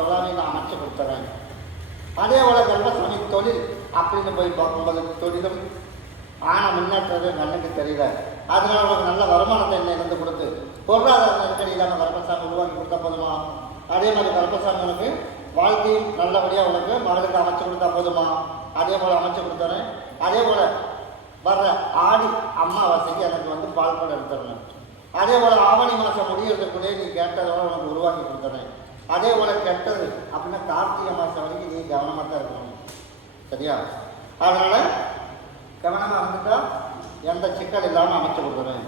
தொழிலாளி நான் அமைச்சு கொடுத்துறேன். அதே போல் கர்ப்பசாமி தொழில் அப்படின்னு போய் பார்க்கும்போது தொழிலும் ஆன முன்னேற்றது கண்ணுக்கு தெரியல. அதனால் உனக்கு நல்ல வருமானத்தை என்ன இருந்து கொடுத்து பொருளாதார நெருக்கடி இல்லாமல் கர்ப்பசாமி உருவாக்கி கொடுத்தா போதுமா? அதே மாதிரி கர்ப்பசாமி உனக்கு வாழ்க்கையும் நல்லபடியாக உனக்கு மகளுக்கு அமைச்சு கொடுத்தா போதுமா? அதே போல் அமைச்சு கொடுத்துறேன். அதே போல் வர்ற ஆடி அம்மாவாசைக்கு எனக்கு வந்து பால் கூட எடுத்துடணும். அதே போல் ஆவணி மாதம் முடியறதுக்குள்ளே நீ கேட்டதோட உனக்கு உருவாக்கி கொடுத்துறேன். அதே போல் கெட்டது அப்படின்னா கார்த்திகை மாதம் வரைக்கும் நீ கவனமாக தான் இருக்கணும். சரியா? அதனால் கவனமாக இருந்துட்டா எந்த சிக்கல் இல்லாமல் அமைச்சு கொடுக்குறேன்.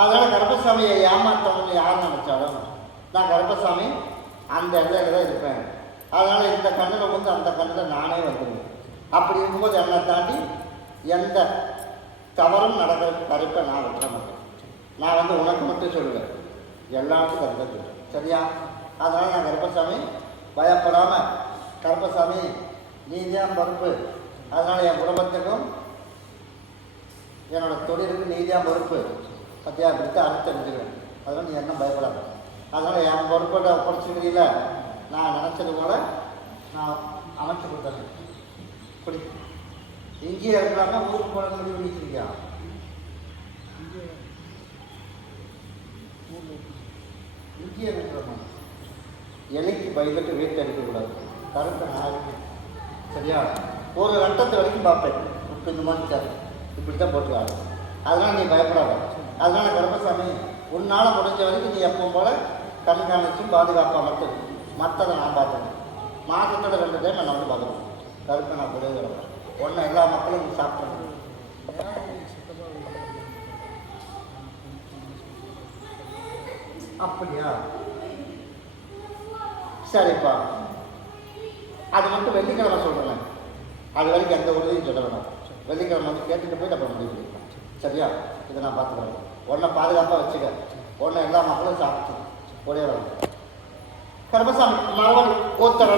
அதனால் கர்ப்பசாமியை ஏமாற்றணும்னு யார் நினைச்சாலும் நான் கர்ப்பசாமி அந்த எல்லையில் தான் இருப்பேன். அதனால் இந்த கண்ணில் வந்து அந்த கண்ணில் நானே வந்துடுவேன். அப்படி இருக்கும்போது என்னை தாண்டி எந்த தவறும் நடக்கிற கருப்பை நான் விட்டுற மாட்டேன். நான் வந்து உனக்கு மட்டும் சொல்லுவேன், எல்லாத்துக்கும் கருத்தை சொல்லுவேன். சரியா? அதனால் நான் கர்ப்பசாமி பயப்படாமல் கர்ப்பசாமி நீ தான் பொறுப்பு. அதனால் என் குடும்பத்துக்கும் என்னோடய தொழிலுக்கு நீ தான் பொறுப்பு. பற்றியா அப்படித்தான் அறுத்து தெரிஞ்சுக்கிறேன். அதனால் நீ என்ன பயப்படாத. அதனால் என் பொறுப்பை ஒப்படைச்சிக்கிறீங்கள, நான் நினச்சது போல் நான் அமைச்சு கொடுத்தேன். இப்படி இங்கேயே இருக்கிறாங்க, ஊருக்கு போட முடிவு பண்ணிச்சிருக்கியா? இங்கேயே இருக்கிறோம். எலிக்கு பயந்துட்டு வீட்டை அடிக்கக்கூடாது. கருத்தை நான் இருக்கேன். சரியா? ஒரு ரத்தத்தை வரைக்கும் பார்ப்பேன். இப்போ இந்த மாதிரி சார் இப்படி தான் போட்டுருவாங்க. அதனால் நீ பயப்படாத. அதனால் கர்ப்பசாமி உன்னால் முடிஞ்ச வரைக்கும் நீ எப்பவும் போல் கண்காணிச்சும் பாதுகாப்பாக மட்டும் மற்றதை நான் பார்த்துக்கணும். மாதத்தோட 2 டைம் நான் வந்து பார்த்துக்கணும். கருப்பை நான் கூட வரேன். ஒன்று எல்லா மக்களும் சாப்பிடணும். அப்படியா? சரிப்பா. அது மட்டும் வெள்ளிக்கிழமை சொல்கிறேன். அது வரைக்கும் எந்த உறுதியும் சொல்ல வேணாம். வெள்ளிக்கிழமை வந்து கேட்டுட்டு போய் அப்புறம் முடிவு பண்ணிக்கலாம். சரியா? இதை நான் பார்த்துக்கிறேன். ஒன்றை பாதுகாப்பாக வச்சுக்க. ஒன்றை எல்லா மக்களும் சாப்பிட்டு ஒரே வரும். கர்ப்பசாமி மறுபடி ஒருத்தர்